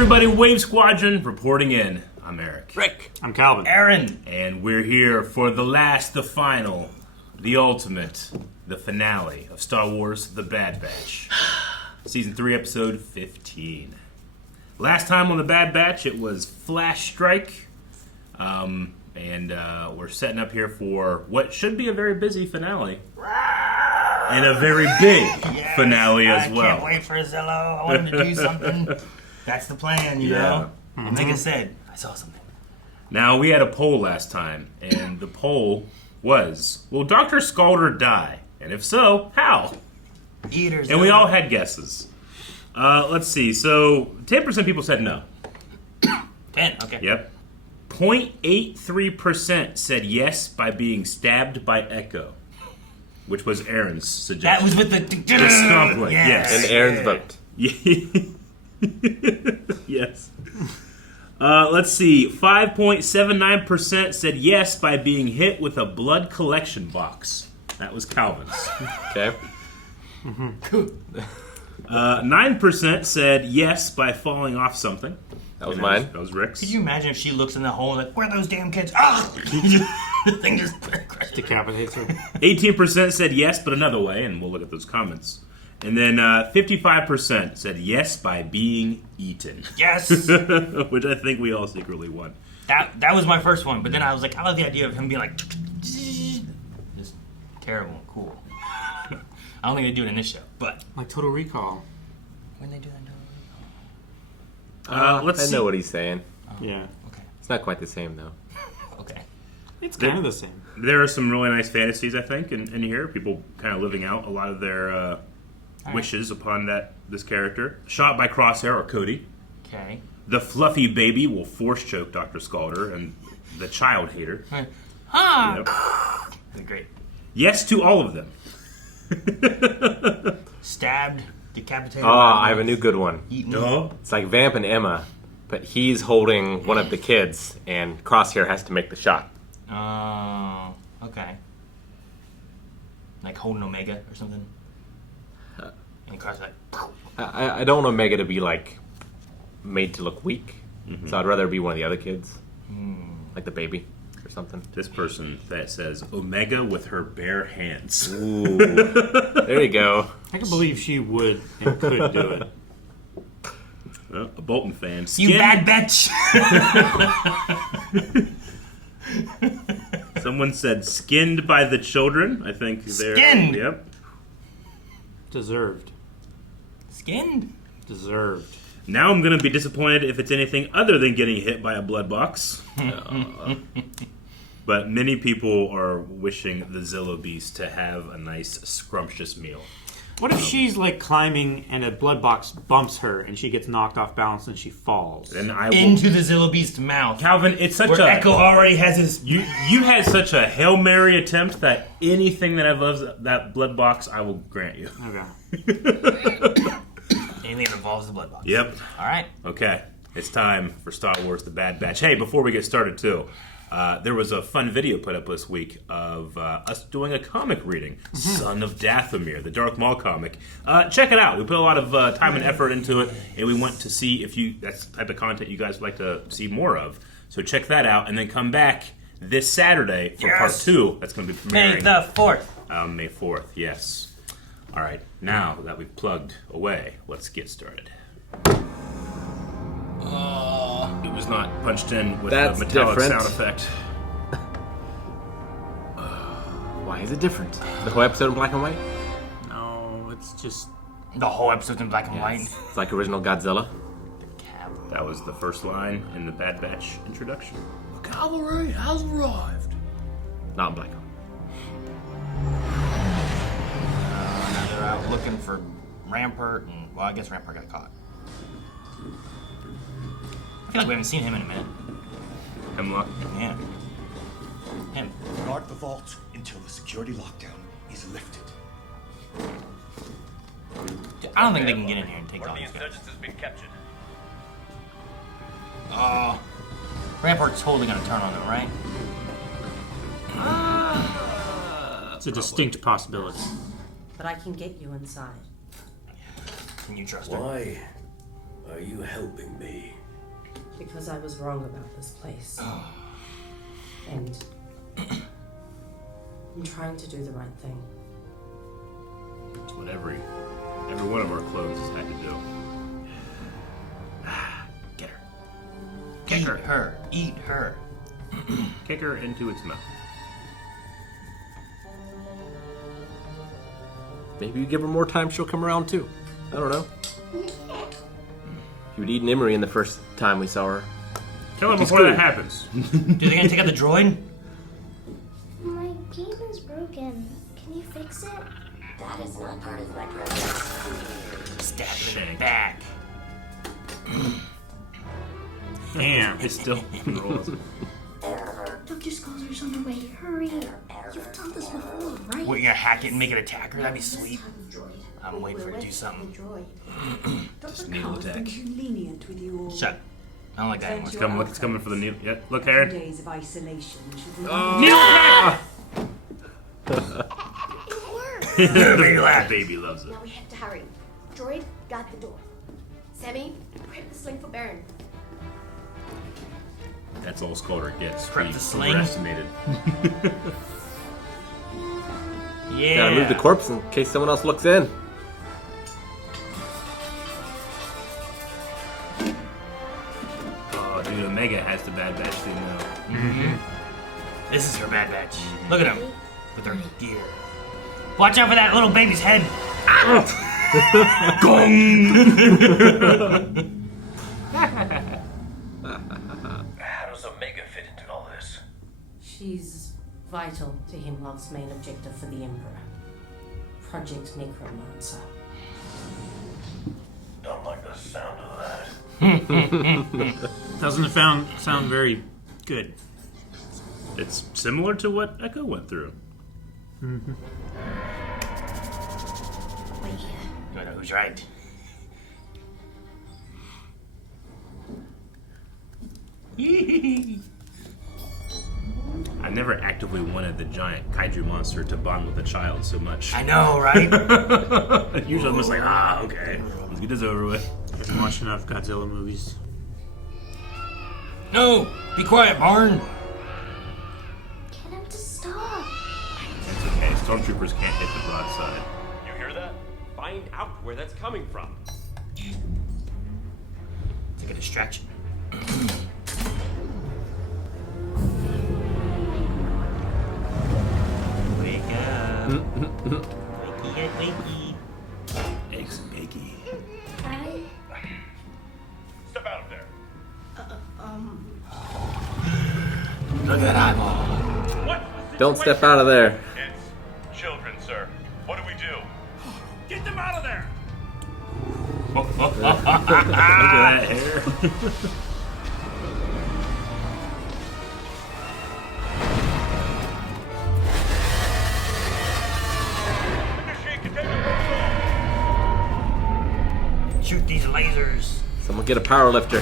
everybody, Wave Squadron reporting in. I'm Eric. Rick. I'm Calvin. Aaron. And we're here for the last, the final, the ultimate, the finale of Star Wars The Bad Batch. Season 3, Episode 15. Last time on The Bad Batch, it was Flash Strike. And we're setting up here for what should be a very busy finale. And a very big finale as well. I can't wait for Zillow. I want him to do something. That's the plan, you know? And like I said, I saw something. Now, we had a poll last time, and the poll was, will Dr. Scolder die? And if so, how? Eaters. And we all had guesses. Let's see. So, 10% of people said no. 10, okay. Yep. 0.83% said yes by being stabbed by Echo, which was Aaron's suggestion. That was with the stomp one, yes. And Aaron's vote. Yes. Let's see. 5.79% said yes by being hit with a blood collection box. That was Calvin's. Okay. 9% said yes by falling off something. That was mine. That was Rick's. Could you imagine if she looks in the hole and like, where are those damn kids? Ah! The thing just crushed. Decapitates her. 18% said yes, but another way, and we'll look at those comments. And then 55% said yes by being eaten. Yes! Which I think we all secretly won. That was my first one, but then I was like, I love the idea of him being like, just terrible and cool. I don't think they do it in this show, but. Like Total Recall. When they do that, Let's I see. know what he's saying. Yeah. okay. It's not quite the same, though. Okay. It's kind of the same. There are some really nice fantasies, I think, in here. People kind of living out a lot of their wishes upon this character. Shot by Crosshair or Cody. Okay. The fluffy baby will force choke Dr. Scolder, and the child hater. Ah! Yep. Great. Yes to all of them. Stabbed, decapitated. Oh, I have a new good one. Eaten. No. It's like Vamp and Emma, but he's holding one of the kids, and Crosshair has to make the shot. Oh, okay. Like holding Omega or something? And cross that. I don't want Omega to be, like, made to look weak, so I'd rather it be one of the other kids. Like the baby or something. This person that says Omega with her bare hands. Ooh. There you go. I can believe she would and could do it. Well, a Bolton fan. You bad bitch! Someone said skinned by the children. I think they're... Skinned? Yep. Deserved. Skinned? Deserved. Now I'm going to be disappointed if it's anything other than getting hit by a blood box. But many people are wishing the Zillow Beast to have a nice, scrumptious meal. What if she's like climbing and a blood box bumps her and she gets knocked off balance and she falls? And I will... Into the Zillow Beast's mouth. Calvin, it's such where a... Echo already has his... You had such a Hail Mary attempt that anything that involves that blood box, I will grant you. Okay. Anything that involves the blood box. Yep. Alright. Okay. It's time for Star Wars The Bad Batch. Hey, before we get started, too, there was a fun video put up this week of us doing a comic reading, Son of Dathomir, the Darth Maul comic. Check it out. We put a lot of time and effort into it, and we want to see if that's the type of content you guys would like to see more of. So check that out, and then come back this Saturday for part 2. That's going to be premiering. May the 4th. May 4th, yes. All right, now that we've plugged away, let's get started. It was not punched in with That's the metallic different. sound effect. Why is it different? The whole episode in black and white? No, it's just... The whole episode's in black and white. It's like original Godzilla. That was the first line in the Bad Batch introduction. The Cavalry has arrived. Not in black and white. Now they're out looking for Rampart, and, well, I guess Rampart got caught. I feel like we haven't seen him in a minute. Hemlock. Yeah. Him. Guard the vault until the security lockdown is lifted. I don't think they can get in here and take One all of the these guys. insurgents has been captured. Rampart's totally gonna turn on them, right? It's a distinct possibility. But I can get you inside. Can you trust her? Why are you helping me? Because I was wrong about this place. And I'm trying to do the right thing. It's what every one of our clones has had to do. Get her. Kick her. Eat her. Kick her into its mouth. Maybe you give her more time, she'll come around too. I don't know. You'd eaten Emery in the first time we saw her. Tell him before that happens. Dude, they gonna take out the droid? My game is broken. Can you fix it? That is not part of my project. Stab him in the back. Damn. It still rolls. Dr. Scholars on the way. Hurry. You've done this before, right? What, you gonna hack it and make it attack her? That'd be sweet. I'm waiting for it to do something. Just needle attack. Lenient with your Shut. I don't like that It's anymore. coming. Look, it's coming for the needle. Yeah, look, Aaron. days of isolation. The baby loves it. Now we have to hurry. Droid, guard the door. Sammy, prep the sling for Baron. That's all Scolder gets. Prep We the sling. overestimated. Yeah. Gotta move the corpse in case someone else looks in. Oh, dude, Omega has the Bad Batch thing now. This is her Bad Batch. Look at him. With her gear. Watch out for that little baby's head. How does Omega fit into all this? She's vital to Hemlock's main objective for the Emperor. Project Necromancer. Don't like the sound of that. Doesn't sound very good. It's similar to what Echo went through. Wait here. Do I know who's right? I never actively wanted the giant kaiju monster to bond with a child so much. I know, right? Usually I'm just like, okay, let's get this over with. I haven't watched enough Godzilla movies. No! Be quiet, Barn! Get him to stop. It's okay, stormtroopers can't hit the broadside. You hear that? Find out where that's coming from. It's like a distraction. Wake up. Wakey. Eggs and bakey. I... Step out of there. Look at that eyeball. What? Don't step out of there. It's children, sir. What do we do? Get them out of there! Look at that hair. Initiate containment protocol. Shoot these lasers. Someone get a power lifter.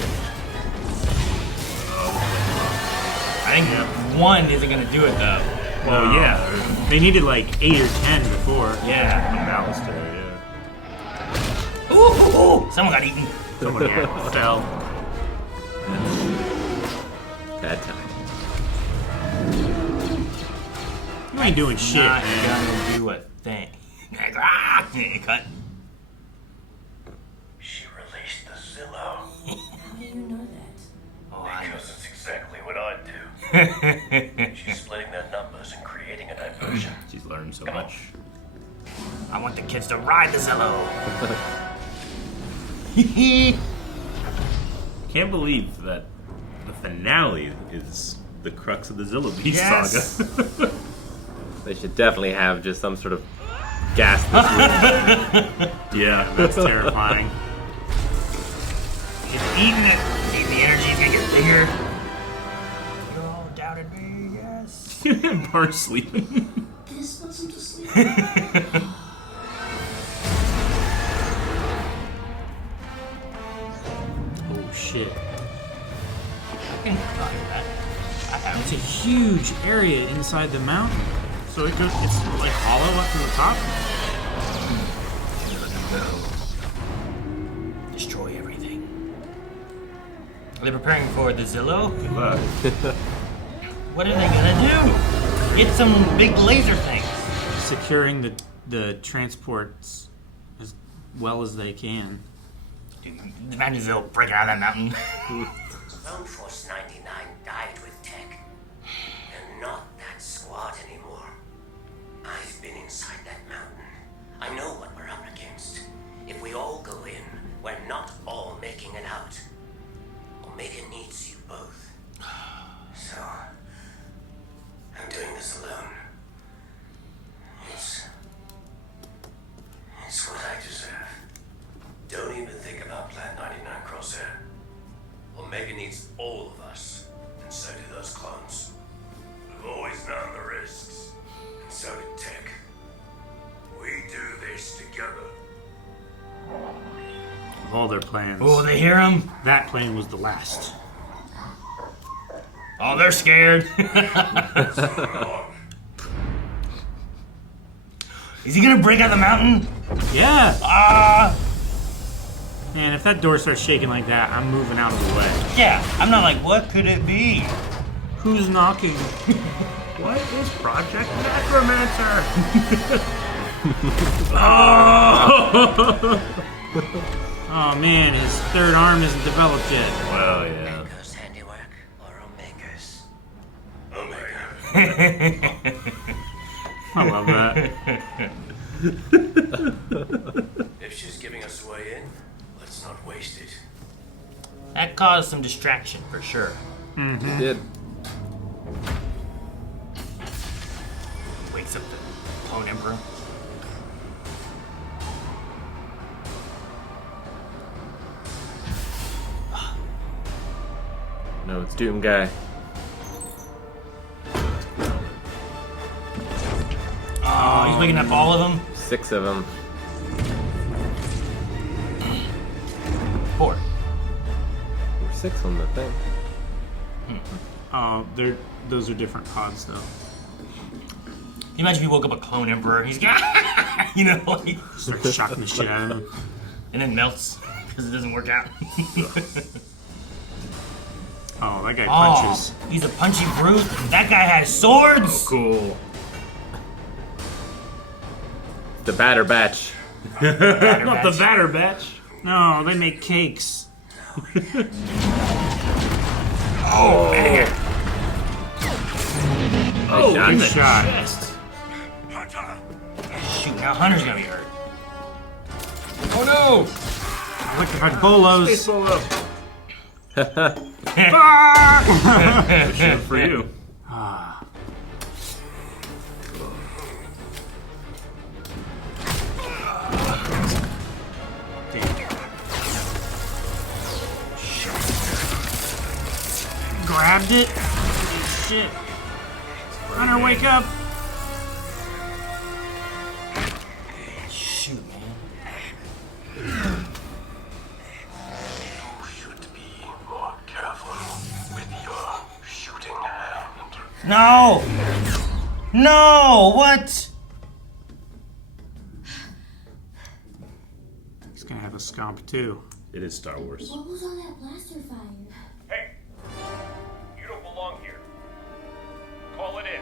I think one isn't gonna do it though. Well, yeah. They needed like 8 or 10 before. Yeah. A baluster, yeah. Ooh! Someone got eaten. Someone fell. Bad time. You ain't doing shit, Not man. gonna do a thing. Cut. She released the Zillo. How do you know that? Oh, I know. Because it's exactly what I do. She's splitting their numbers and creating a diversion. She's learned so much. I want the kids to ride the Zillo. Can't believe that the finale is the crux of the Zillo Beast Yes. saga. They should definitely have just some sort of gas. Yeah, That's terrifying. He's eating it. Eating the energy. He's gonna get bigger. You all doubted me, yes. Bar's sleeping. This wasn't a sleep. Oh shit. I can talk to that. I have It's a huge area inside the mountain. So it's like hollow up to the top? Destroy everything. Are they preparing for the Zillow? Good luck. What are they gonna do? Get some big laser things. Securing the transports as well as they can. Dude, imagine they'll break out of that mountain. Lone Force 99 died with Tech. They're not that squad anymore. I've been inside that mountain. I know what we're up against. If we all go in, we're not all making it out. Omega needs you both. So, I'm doing this alone. It's what I deserve. Don't even think about Plan 99, Crosshair. Omega needs all of us, and so do those clones. We've always known the risks, and so did Tech. We do this together. Of all their plans. Oh, they hear him? That plane was the last. Oh, they're scared. Is he gonna break out the mountain? Yeah! Ah! Man, if that door starts shaking like that, I'm moving out of the way. Yeah, I'm not like, what could it be? Who's knocking? What is Project Necromancer? Oh man, his third arm isn't developed yet. Well, yeah. Omega's handiwork or Omega's? I love that. If she's giving us a way in, let's not waste it. That caused some distraction for sure. It did. Wakes up the Clone Emperor. No, it's Doom Guy. Oh, he's waking up all of them? 6 of them. 4. 6 on the thing. Oh, those are different pods though. Can you imagine if he woke up a Clone Emperor? He's you know, like, Start shocking the shit out of him. and then melts because it doesn't work out. Oh, that guy punches. Oh, he's a punchy brute. That guy has swords. Cool. The Batter Batch. Not the batter batch. No, they make cakes. Oh man! Oh, Good in the shot. chest. Shoot, now Hunter's gonna be hurt. Oh no! Electrified bolos. Shit for you. Grabbed it. Shit. Hunter, wake up. Shoot, man. You should be more careful with your shooting hand. No! No! What? He's gonna have a scomp too. It is Star Wars. What was all that blaster fire? Hey, you don't belong here. Call it in.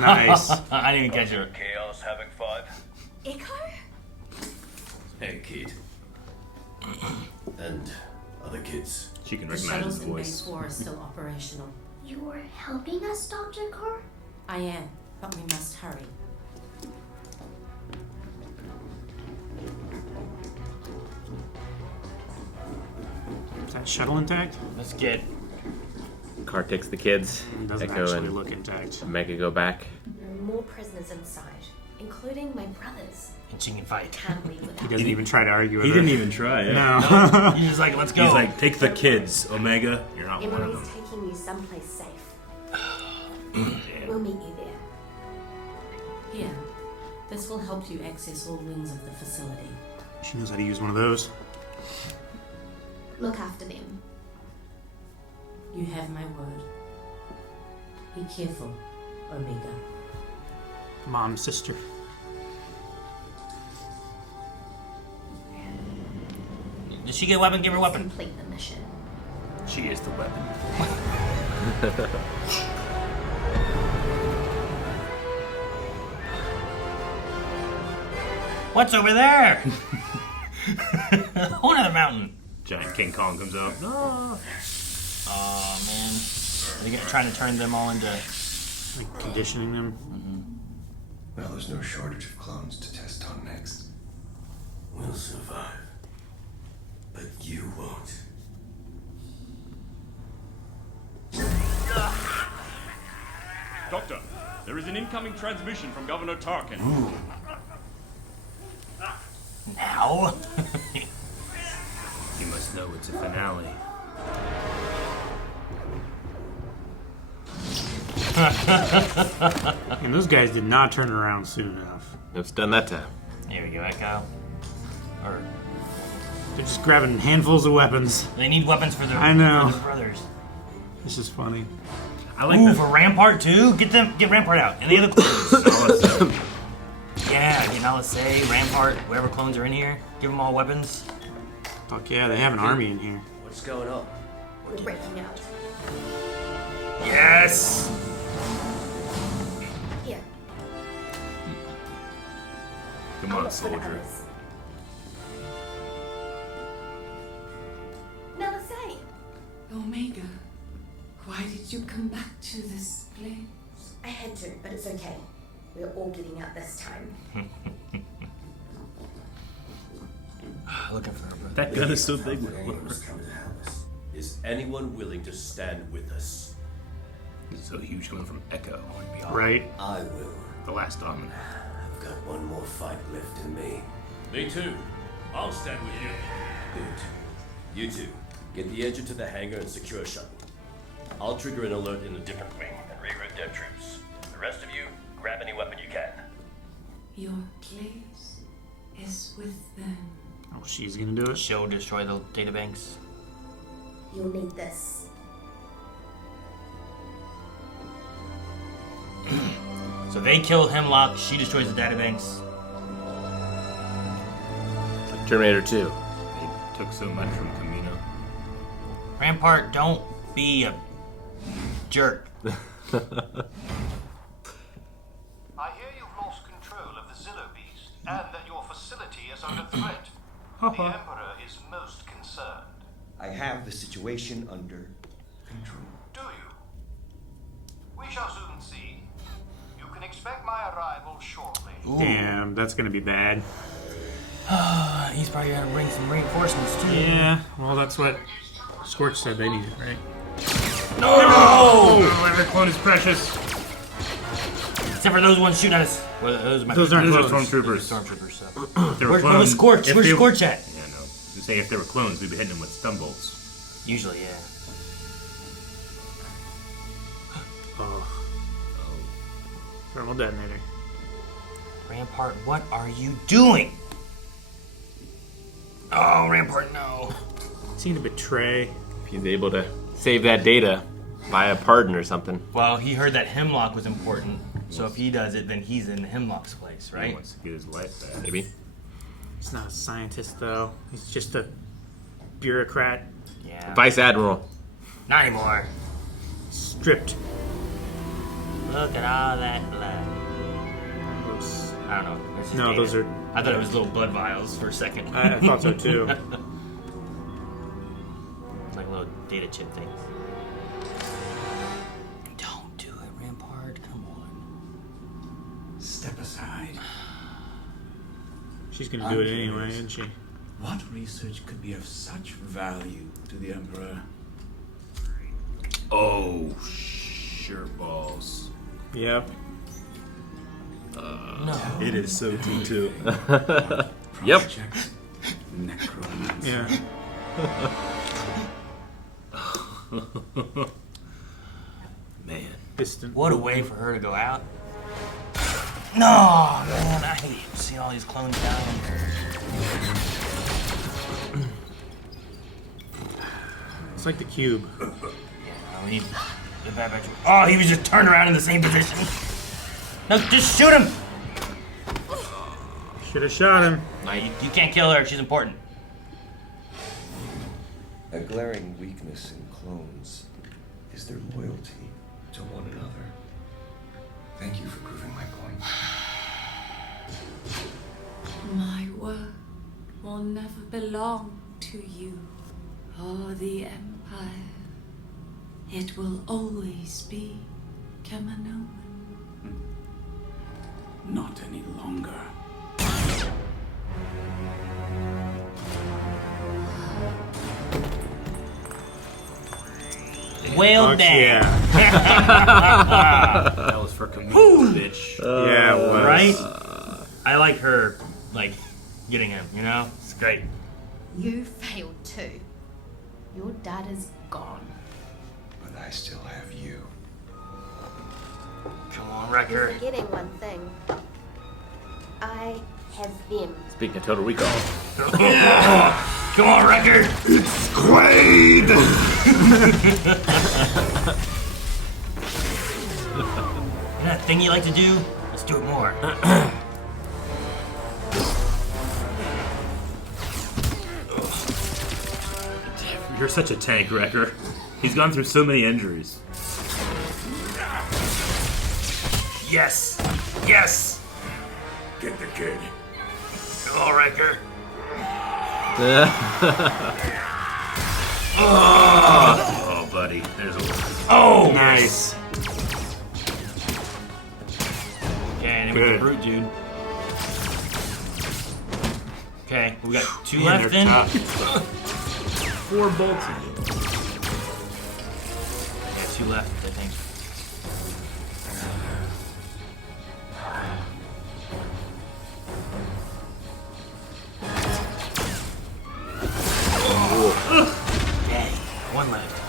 Nice. I didn't even catch it. Chaos having fun. Icar? Hey, Kate. And other kids. She can The recognize shuttles his in Base voice. 4 are still operational. You're helping us, Dr. Carr? I am, but we must hurry. Is that shuttle intact? Let's get. Car takes the kids. It doesn't Echo actually and look intact. Omega go back. There are more prisoners inside, including my brothers. And she can fight. Can't leave without He doesn't even try to argue with He her. didn't even try. Yeah. No. He's just like, let's go. He's like, take the kids, Omega. You're not one of Emery's them. taking you someplace safe. We'll meet you there. Here, this will help you access all wings of the facility. She knows how to use one of those. Look after them. You have my word. Be careful, Omega. Mom, sister. Does she get a weapon? Give her a weapon. Complete the mission. She is the weapon. What's over there? One other mountain. Giant King Kong comes out. No. Oh man, are they trying to turn them all into Like conditioning them. Well, there's no shortage of clones to test on next. We'll survive. But you won't. Doctor, there is an incoming transmission from Governor Tarkin. now? You must know it's a finale. And those guys did not turn around soon enough. It's done that time. Here we go, Echo. Or They're just grabbing handfuls of weapons. they need weapons for their, I know. for their brothers. This is funny. I like Ooh, that. for Rampart too? Get Rampart out. And the other clones. Yeah, get LSA, Rampart, whatever clones are in here. Give them all weapons. Fuck yeah, they have an army in here. What's going on? We're breaking out. Yes! Here. Come I'll on, look for the soldier. others. Now say. Omega, why did you come back to this place? I had to, but it's okay. We're all getting out this time. Looking for her brother. That gun is so big. Anyone's come to help us. Is anyone willing to stand with us? It's so huge coming from Echo. Right? I will. The last dominant. I've got one more fight left in me. Me too. I'll stand with you. Good. You two, get the engine to the hangar and secure a shuttle. I'll trigger an alert in a different wing and reroute their troops. The rest of you, grab any weapon you can. Your place is with them. Oh, she's gonna do it. She'll destroy the databanks. You'll need this. So they kill Hemlock, she destroys the databanks. It's like Terminator 2. They took so much from Kamino. Rampart, don't be a jerk. I hear you've lost control of the Zillo Beast, and that your facility is under threat. The Emperor is most concerned. I have the situation under control. Do you? We shall soon see. You can expect my arrival shortly. Damn, that's gonna be bad. He's probably gonna bring some reinforcements too. Yeah, well, that's what Scorched said they needed, right? No! Oh, every clone is precious. Except for those ones shooting at us. Well, Those aren't Those are clones. stormtroopers. Stormtroopers. So. If they were Where's clones- Scorch? if Where's they- Scorch at? Yeah, no. To say if they were clones, we'd be hitting them with stun bolts. Usually, yeah. Oh. Thermal detonator. Rampart, what are you doing? Oh, Rampart, no. Is he gonna betray? If he's able to save that data by a pardon or something. Well, he heard that Hemlock was important, so if he does it, then he's in Hemlock's place, He right? wants to get his life back. Maybe. He's not a scientist, though. He's just a bureaucrat. Yeah. Vice Admiral. Not anymore. Stripped. Look at all that blood. I don't know. It's just No, data. those are- I thought it was little blood vials for a second. I thought so, too. It's like little data chip things. Don't do it, Rampart. Come on. Step aside. She's gonna do it anyway, isn't she? What research could be of such value to the Emperor? Oh, sure balls. Yep. No. It is so too. Yep. Project Necromancer. Yeah. Man. Distant. What a way for her to go out. No, man, I hate seeing all these clones down. It's like the cube. Yeah, we need the Bad Batch. Oh, he was just turned around in the same position. No, just shoot him. Should have shot him. No, you can't kill her. She's important. A glaring weakness in clones is their loyalty to one another. Thank you for proving my point. My word will never belong to you or the Empire. It will always be Kamino. Not any longer. Well done. That was for Kamino, bitch. Yeah, it was. Right? I like her, like, getting him, you know? It's great. You failed too. Your dad is gone. But I still have you. Come on, You're Wrecker. forgetting one thing. I have them. Speaking of Total Recall. Come on, Wrecker. It's Quaid! That thing you like to do? Let's do it more. You're such a tank, Wrecker. He's gone through so many injuries. Yes. Yes. Get the kid. Come on, Wrecker. Oh, buddy. There's a... Oh, Nice. Okay, and then we get the brute dude. Okay, we got two Man, left they're then. tough. 4 bolts. Yeah, 2 left, I think. Dang, 1 left.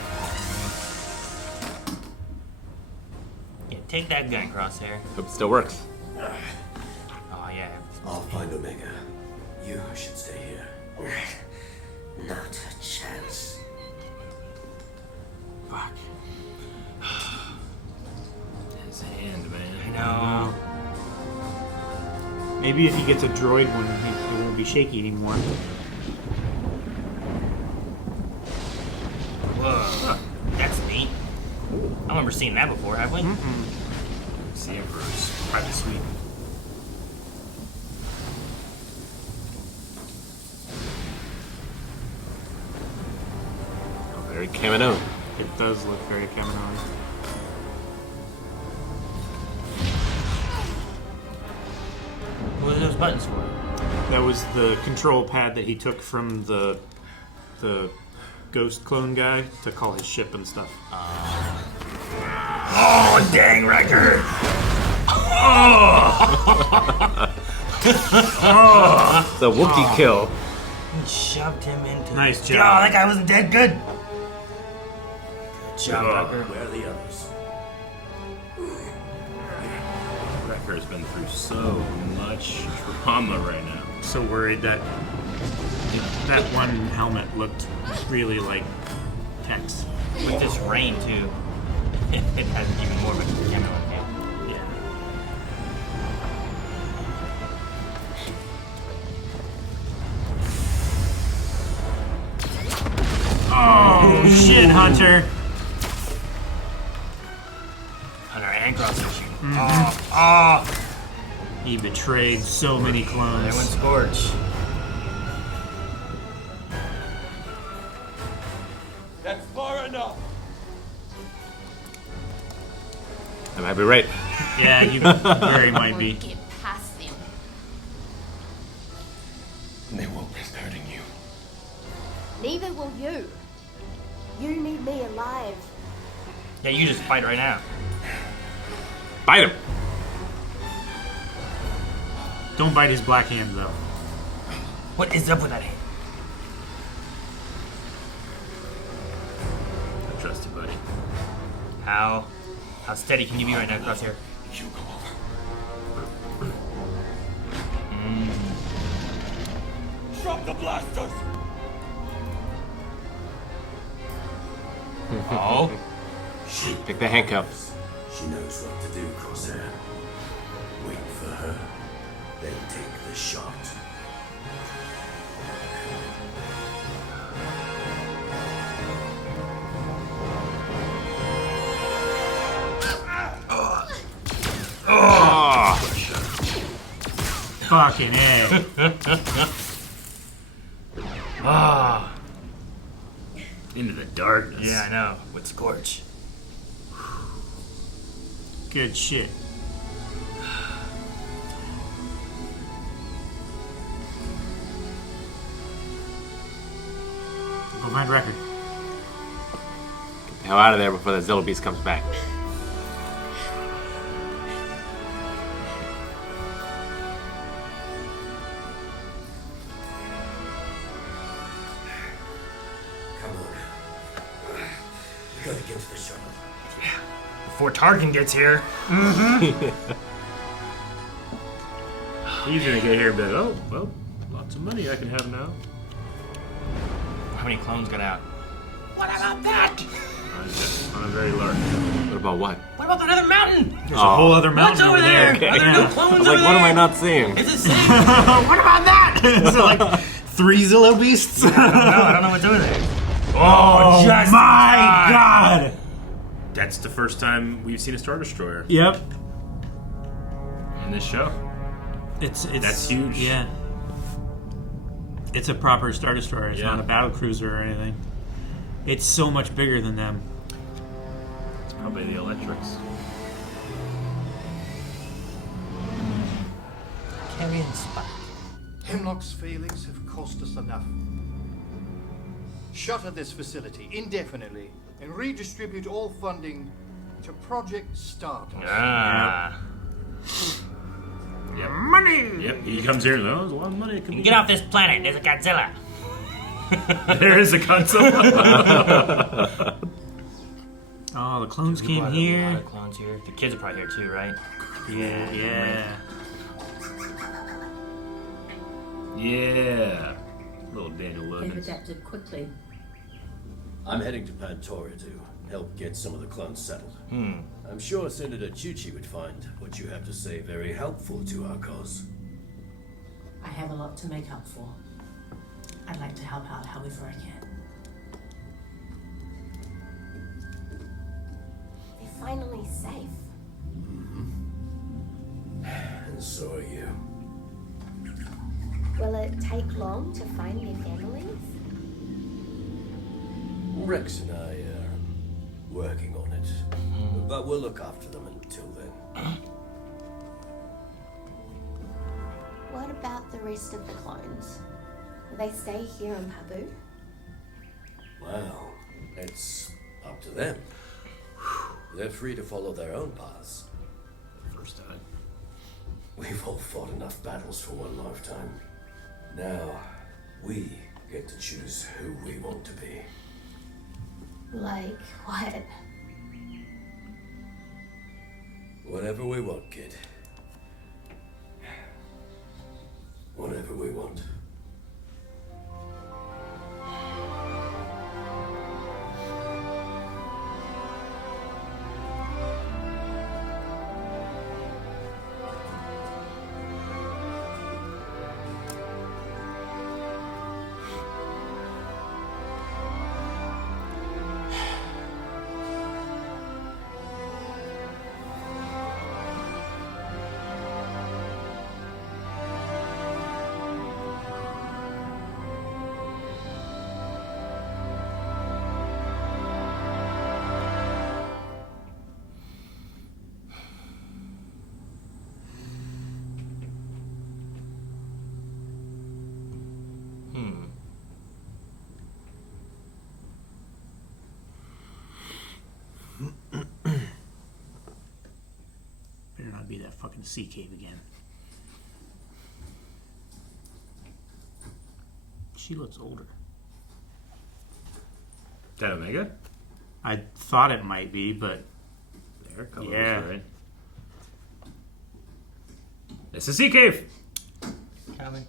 Yeah, take that gun, Crosshair. Hope it still works. Oh yeah. I'll find Omega. You should stay here. Not a chance. Fuck. His hand, man. I know. Maybe if he gets a droid one, he won't be shaky anymore. Whoa. That's neat. I don't remember seeing that before, have we? It's the Emperor's private suite. Very Kamino. It does look very Kamino. What are those buttons for? That was the control pad that he took from the ghost clone guy to call his ship and stuff. Oh, dang, Wrecker! The Wookiee kill. He shoved him into. Nice job. Oh, that guy wasn't dead. Good. Good job, Wrecker. Where are the others? Wrecker has been through so much trauma right now. So worried that that one helmet looked really like Tech's. With this rain, too. It has even more of a camera on it. Yeah. Oh shit, Hunter! Hunter and Crosshair shooting. Oh. He betrayed so many There clones. went Scorched. That's far enough. I might be right. Yeah, you very might be. Get past them. They won't risk hurting you. Neither will you. You need me alive. Yeah, you just fight right now. Bite him. Don't bite his black hand, though. What is up with that hand? I trust you, buddy. How steady can you be right now, Crosshair? You go over. Drop the blasters! Oh. Pick the handcuffs. She knows what to do, Crosshair. Wait for her, then take the shot. Fucking A. Ah. Into the darkness. Yeah, I know. With Scorched. Good shit. Go find record. Get the hell out of there before the Zillo Beast comes back. Gotta get to the shuttle. Yeah. Before Tarkin gets here. He's gonna get here and be like, oh, well, lots of money I can have now. How many clones got out? What about that? On a very large. What about what? What about that other mountain? There's a whole other mountain What's over there? there. Are there no clones I was over like, what there? am I not seeing? Is it safe? What about that? Is it like 3 Zillo Beasts? I don't know what's over there. Oh, just my in time. God! That's the first time we've seen a Star Destroyer Yep. in this show. It's That's huge. Yeah. It's a proper Star Destroyer. It's not a battle cruiser or anything. It's so much bigger than them. It's probably the electrics. Carrying spot. Hemlock's failings have cost us enough. Shutter this facility indefinitely and redistribute all funding to Project Stardust. Ah. Yep. Money! Yep, he comes here and oh, there's a lot of money. It could be Get off this planet. There's a Godzilla. There is a console. Oh, the clones We came brought a lot here. of clones here. The kids are probably here too, right? Yeah. Yeah. Little Daniel They've Logan. adapted quickly. I'm heading to Pantora to help get some of the clones settled. I'm sure Senator Chuchi would find what you have to say very helpful to our cause. I have a lot to make up for. I'd like to help out however I can. They're finally safe. And so are you. Will it take long to find their families? Rex and I are working on it. But we'll look after them until then. What about the rest of the clones? Will they stay here on Pabu? Well, it's up to them. They're free to follow their own paths. First time. We've all fought enough battles for one lifetime. Now, we get to choose who we want to be. Like what? Whatever we want, kid. Whatever we want. Better not be that fucking sea cave again. She looks older. Is that Omega? I thought it might be, but There, colors, yeah. right? It's a sea cave. Calvin.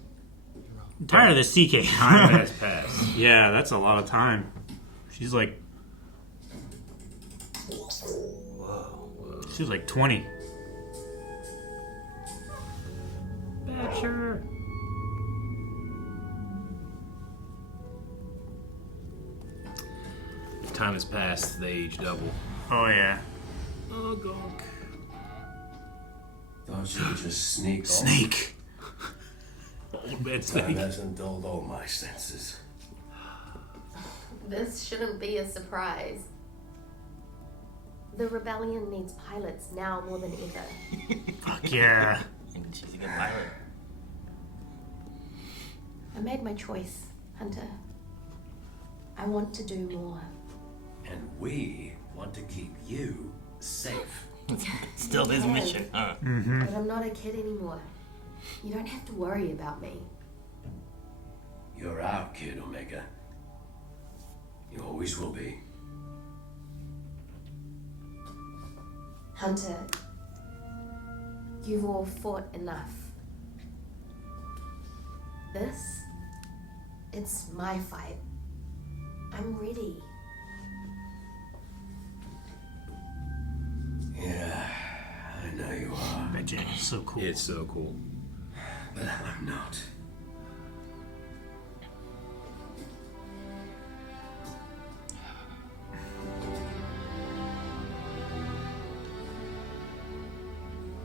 I'm tired of this sea cave. Time has passed. Yeah, that's a lot of time. She's like, she's like 20. Batcher. If time has passed, they age double. Oh yeah. Oh, gonk. Thought you would just sneak off. Snake. Old man Time snake. hasn't dulled all my senses. This shouldn't be a surprise. The rebellion needs pilots now more than ever. Fuck yeah. And she's a good pilot. I made my choice, Hunter. I want to do more. And we want to keep you safe. Still his mission, huh? But I'm not a kid anymore. You don't have to worry about me. You're our kid, Omega. You always will be. Hunter, you've all fought enough. This, it's my fight. I'm ready. Yeah, I know you are. That jam is so cool. It's so cool. But I'm not.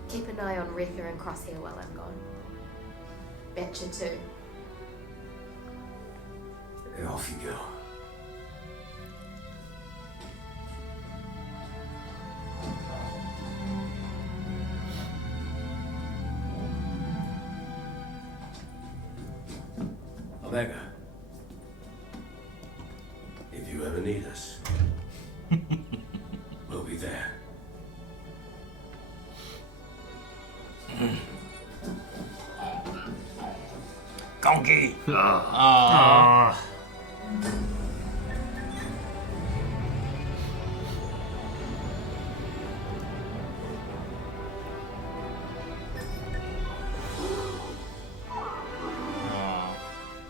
Keep an eye on Wrecker and Crosshair while I'm gone. Betcha too. And off you go. Omega. If you ever need us, we'll be there. Conky!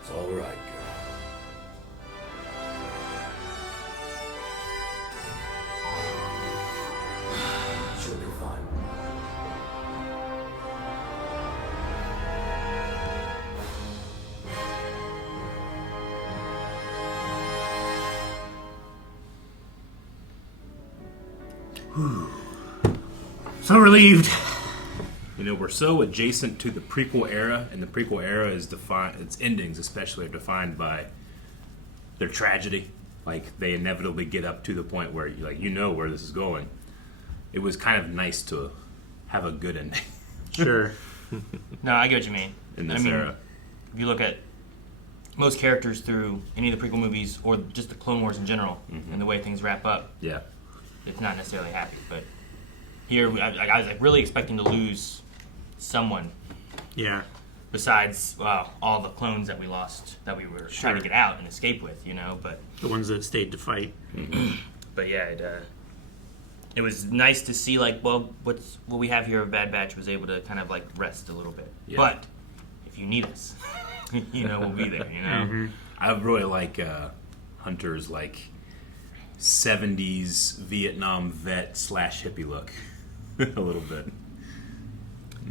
It's all right, girl. She'll be fine. So relieved. You know, we're so adjacent to the prequel era, and the prequel era is defined, its endings especially are defined by their tragedy. Like, they inevitably get up to the point where, you know where this is going. It was kind of nice to have a good ending. Sure. No, I get what you mean. In this era. If you look at most characters through any of the prequel movies, or just the Clone Wars in general, and the way things wrap up, Yeah. it's not necessarily happy. But here, I was like really expecting to lose someone. Yeah. Besides, all the clones that we lost, that we were trying to get out and escape with, But The ones that stayed to fight. but yeah, it was nice to see what we have here of Bad Batch was able to kind of rest a little bit. Yeah. But if you need us, we'll be there. I really like Hunter's 70s Vietnam vet / hippie look. A little bit.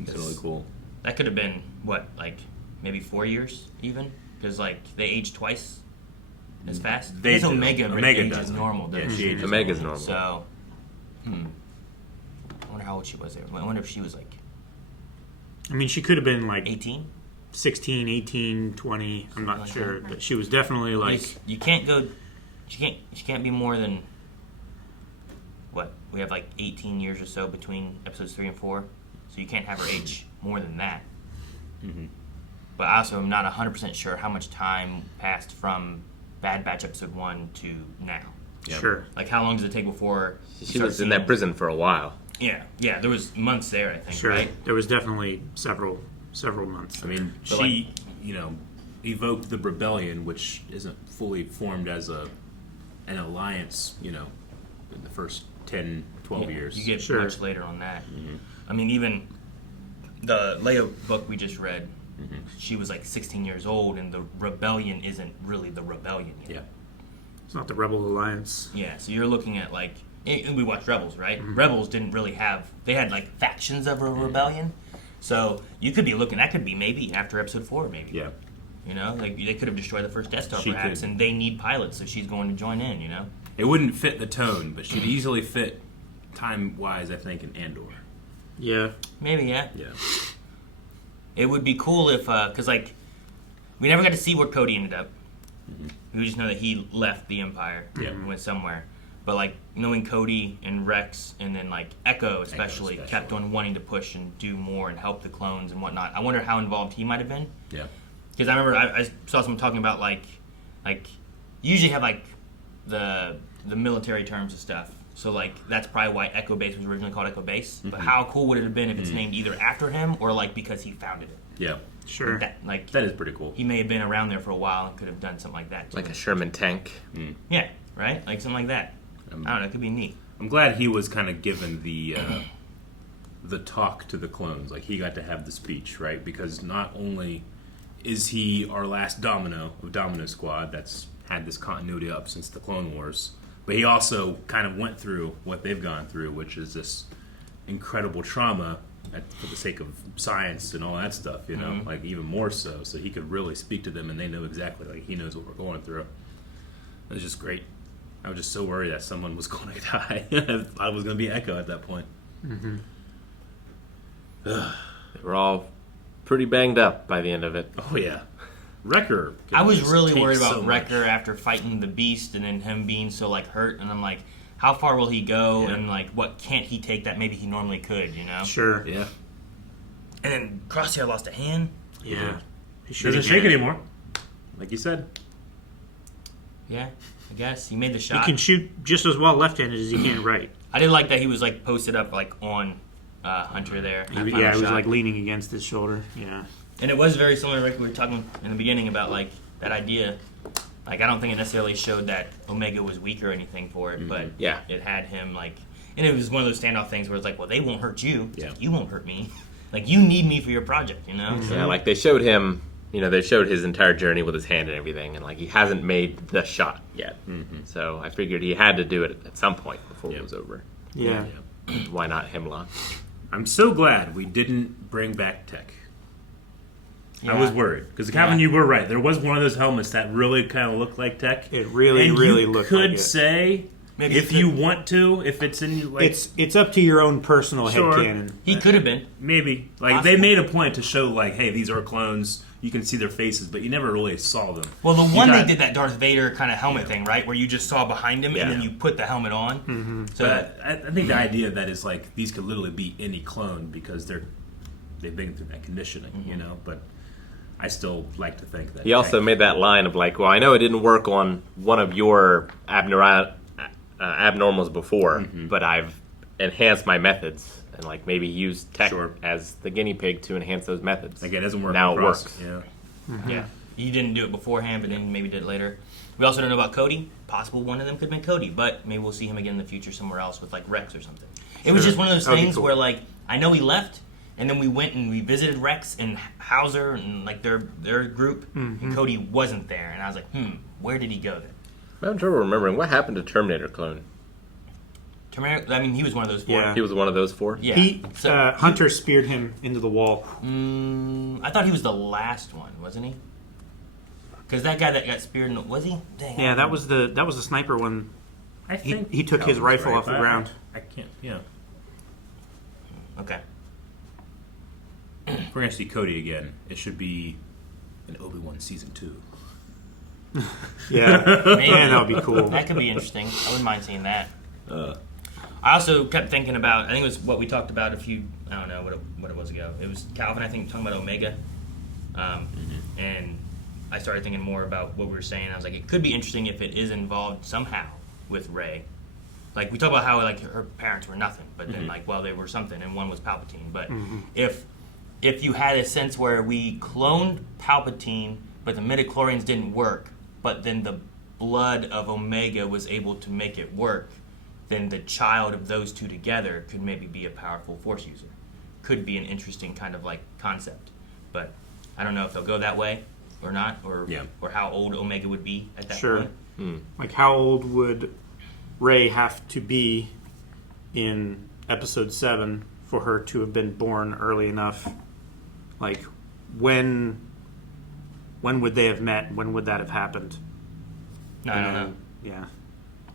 It's really cool. That could have been maybe 4 years even, because they age twice as fast. They do. Omega Omega ages doesn't. normal. Yeah, doesn't she ages Omega's normal. So, I wonder how old she was there. I wonder if she was I mean, she could have been 18, 16, 18, 20. I'm not sure, but she was definitely You can't go. She can't be more than what we have 18 years or so between episodes 3 and 4, so you can't have her age more than that. But I also am not 100% sure how much time passed from Bad Batch episode 1 to now. Yep. Sure. How long does it take before She was in that prison for a while. Yeah, there was months there, I think. Sure. Right? There was definitely several months. I mean, But she, evoked the rebellion, which isn't fully formed as an alliance, in the first 10, 12 years. You get much later on that. I mean, even the Leia book we just read, she was 16 years old, and the rebellion isn't really the rebellion yet. Yeah. It's not the Rebel Alliance. Yeah, so you're looking at we watched Rebels, right? Rebels didn't really have, they had factions of a rebellion. So you could be looking, that could be maybe after episode 4, maybe. Yeah. They could have destroyed the first Death Star She perhaps, could. and they need pilots, so she's going to join in, It wouldn't fit the tone, but she'd easily fit time-wise, I think, in Andor. Yeah. Maybe, yeah. Yeah. It would be cool if, because like, we never got to see where Cody ended up. We just know that he left the Empire and went somewhere. But like knowing Cody and Rex and then like Echo especially kept on wanting to push and do more and help the clones and whatnot. I wonder how involved he might have been. Yeah. Because I remember I saw someone talking about like you usually have like the military terms and stuff. So like that's probably why Echo Base was originally called Echo Base. But how cool would it have been if it's named either after him or like because he founded it? Yeah. Sure. That is pretty cool. He may have been around there for a while and could have done something like that too. Like a Sherman tank. Yeah, right? Like something like that. I don't know, it could be neat. I'm glad he was kind of given the talk to the clones. Like, he got to have the speech, right? Because not only is he our last domino of Domino Squad that's had this continuity up since the Clone Wars, but he also kind of went through what they've gone through, which is this incredible trauma for the sake of science and all that stuff, you know? Like, even more so. So he could really speak to them, and they know exactly, like, he knows what we're going through. It was just great. I was just so worried that someone was going to die. I was going to be Echo at that point. They were all pretty banged up by the end of it. Oh, yeah. Wrecker. I was really worried about Wrecker after fighting the Beast and then him being so, like, hurt. And I'm like, how far will he go? And, like, what can't he take that maybe he normally could, you know? Sure. Yeah. And then Crosshair lost a hand. Yeah. He doesn't shake anymore. Like you said. Yeah. I guess he made the shot. He can shoot just as well left-handed as he can right. I did like that he was like posted up like on Hunter there. He was like leaning against his shoulder. Yeah, and it was very similar. Like we were talking in the beginning about like that idea. Like I don't think it necessarily showed that Omega was weak or anything for it, but it had him like, and it was one of those standoff things where it's like, well, they won't hurt you, you won't hurt me. Like you need me for your project, you know? Yeah, like they showed him. You know, they showed his entire journey with his hand and everything, and like he hasn't made the shot yet. So I figured he had to do it at some point before it was over. Yeah. Why not Hemlock? I'm so glad we didn't bring back Tech. I was worried because Calvin, you were right. There was one of those helmets that really kind of looked like Tech. It really looked like it. You could say. Maybe if you want to, if it's in like it's up to your own personal headcanon. He could have been. Maybe. Like they made a point to show like, hey, these are clones. You can see their faces, but you never really saw them. Well, they did that Darth Vader kind of helmet thing, right? Where you just saw behind him and then you put the helmet on. So I think the idea of that is like these could literally be any clone because they've been through that conditioning, you know. But I still like to think that he also made that line of like, well, I know it didn't work on one of your abnormals before, but I've enhanced my methods. And like maybe use Tech as the guinea pig to enhance those methods. Like it doesn't work. Now it works. Yeah. Yeah. You didn't do it beforehand, but then maybe did it later. We also don't know about Cody. Possible one of them could have been Cody, but maybe we'll see him again in the future somewhere else with like Rex or something. It was just one of those things where like I know he left, and then we went and we visited Rex and Hauser and like their group, and Cody wasn't there, and I was like, where did he go then? I'm having trouble remembering what happened to Terminator Clone. Terminator, I mean, he was one of those four. Yeah. He was one of those four? Yeah. Hunter speared him into the wall. I thought he was the last one, wasn't he? Because that guy that got speared, was he? Dang, yeah, that was the sniper one. I think he took his rifle off the ground. I can't. Yeah. Okay. If we're gonna see Cody again, it should be in Obi-Wan season 2. Yeah, man, that would be cool. That could be interesting. I wouldn't mind seeing that. I also kept thinking about, I think it was what we talked about I don't know what it was ago. It was Calvin, I think, talking about Omega. And I started thinking more about what we were saying. I was like, it could be interesting if it is involved somehow with Rey. Like, we talk about how, like, her parents were nothing, but then, like, well, they were something, and one was Palpatine. But if you had a sense where we cloned Palpatine, but the midichlorians didn't work, but then the blood of Omega was able to make it work, then the child of those two together could maybe be a powerful Force user. Could be an interesting kind of like concept, but I don't know if they'll go that way or not, or how old Omega would be at that point. Like how old would Rey have to be in Episode 7 for her to have been born early enough? Like when would they have met? When would that have happened? No, I don't know. Yeah.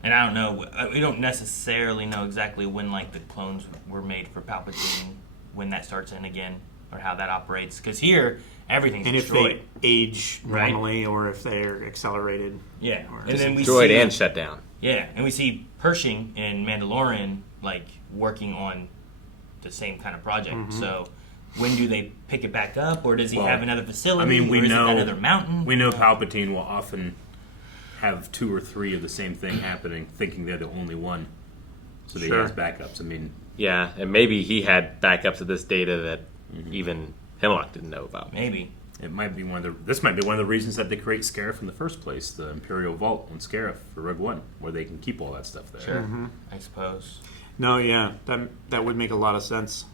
And I don't know. We don't necessarily know exactly when, like, the clones were made for Palpatine, when that starts in again. or how that operates. Because here, everything's And destroyed. if they age normally, or if they're accelerated. Yeah, or and then we destroyed see, and shut down. Yeah, and we see Pershing and Mandalorian working on the same kind of project. Mm-hmm. So when do they pick it back up, or does he have another facility? I mean, we or is know it that other mountain. We know Palpatine will often have 2 or 3 of the same thing happening, thinking they're the only one. So that he has backups. I mean, yeah, and maybe he had backups of this data that even Hemlock didn't know about. Maybe. It might be this might be one of the reasons that they create Scarif in the first place, the Imperial Vault on Scarif for Rogue One, where they can keep all that stuff there. Sure, I suppose. No, yeah, that would make a lot of sense.